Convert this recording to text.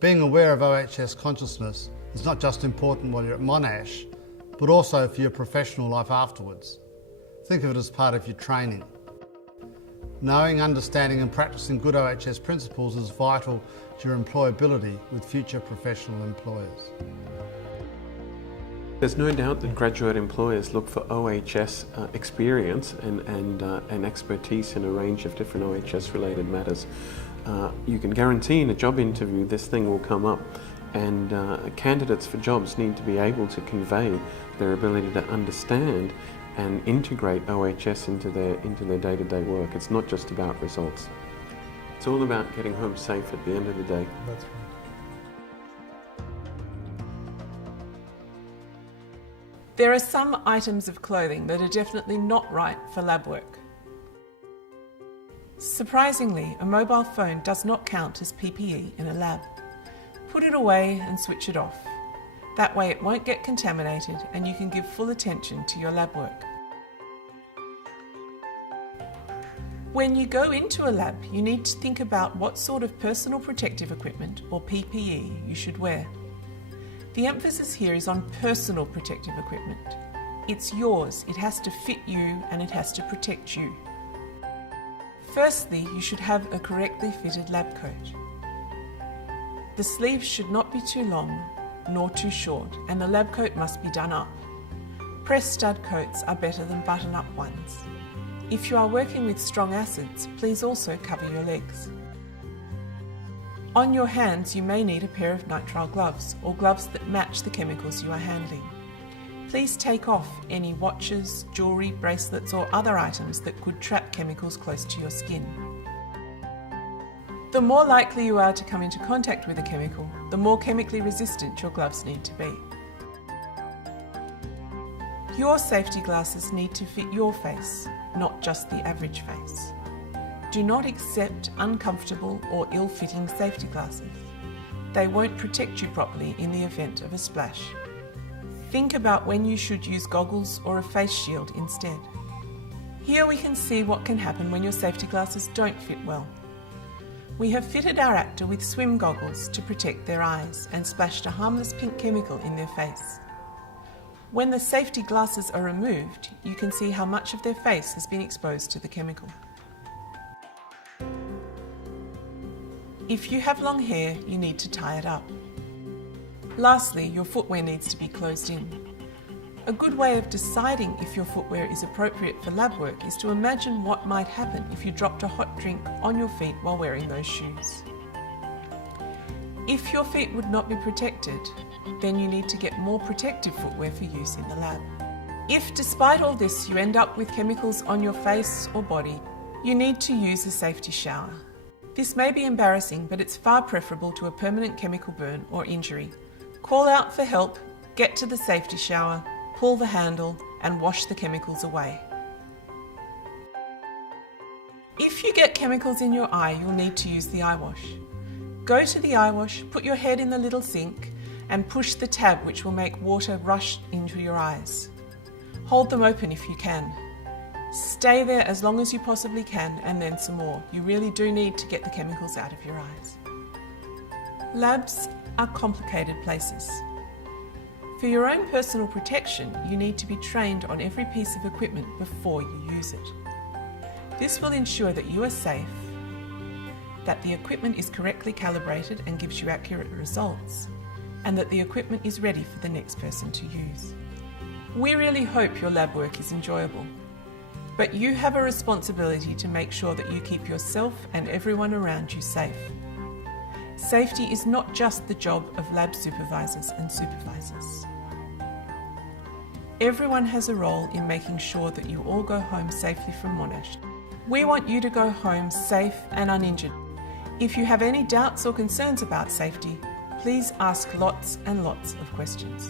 Being aware of OHS consciousness is not just important while you're at Monash, but also for your professional life afterwards. Think of it as part of your training. Knowing, understanding and practicing good OHS principles is vital to your employability with future professional employers. There's no doubt that graduate employers look for OHS experience and expertise in a range of different OHS related matters. You can guarantee in a job interview this thing will come up, and candidates for jobs need to be able to convey their ability to understand and integrate OHS into their day-to-day work. It's not just about results. It's all about getting home safe at the end of the day. That's right. There are some items of clothing that are definitely not right for lab work. Surprisingly, a mobile phone does not count as PPE in a lab. Put it away and switch it off. That way it won't get contaminated and you can give full attention to your lab work. When you go into a lab, you need to think about what sort of personal protective equipment, or PPE, you should wear. The emphasis here is on personal protective equipment. It's yours, it has to fit you and it has to protect you. Firstly, you should have a correctly fitted lab coat. The sleeves should not be too long nor too short, and the lab coat must be done up. Press stud coats are better than button-up ones. If you are working with strong acids, please also cover your legs. On your hands, you may need a pair of nitrile gloves or gloves that match the chemicals you are handling. Please take off any watches, jewellery, bracelets or other items that could trap chemicals close to your skin. The more likely you are to come into contact with a chemical, the more chemically resistant your gloves need to be. Your safety glasses need to fit your face, not just the average face. Do not accept uncomfortable or ill-fitting safety glasses. They won't protect you properly in the event of a splash. Think about when you should use goggles or a face shield instead. Here we can see what can happen when your safety glasses don't fit well. We have fitted our actor with swim goggles to protect their eyes and splashed a harmless pink chemical in their face. When the safety glasses are removed, you can see how much of their face has been exposed to the chemical. If you have long hair, you need to tie it up. Lastly, your footwear needs to be closed in. A good way of deciding if your footwear is appropriate for lab work is to imagine what might happen if you dropped a hot drink on your feet while wearing those shoes. If your feet would not be protected, then you need to get more protective footwear for use in the lab. If despite all this you end up with chemicals on your face or body, you need to use a safety shower. This may be embarrassing, but it's far preferable to a permanent chemical burn or injury. Call out for help, get to the safety shower, pull the handle and wash the chemicals away. If you get chemicals in your eye, you'll need to use the eye wash. Go to the eye wash, put your head in the little sink and push the tab which will make water rush into your eyes. Hold them open if you can. Stay there as long as you possibly can and then some more. You really do need to get the chemicals out of your eyes. Labs are complicated places. For your own personal protection, you need to be trained on every piece of equipment before you use it. This will ensure that you are safe, that the equipment is correctly calibrated and gives you accurate results, and that the equipment is ready for the next person to use. We really hope your lab work is enjoyable, but you have a responsibility to make sure that you keep yourself and everyone around you safe. Safety is not just the job of lab supervisors and supervisors. Everyone has a role in making sure that you all go home safely from Monash. We want you to go home safe and uninjured. If you have any doubts or concerns about safety, please ask lots and lots of questions.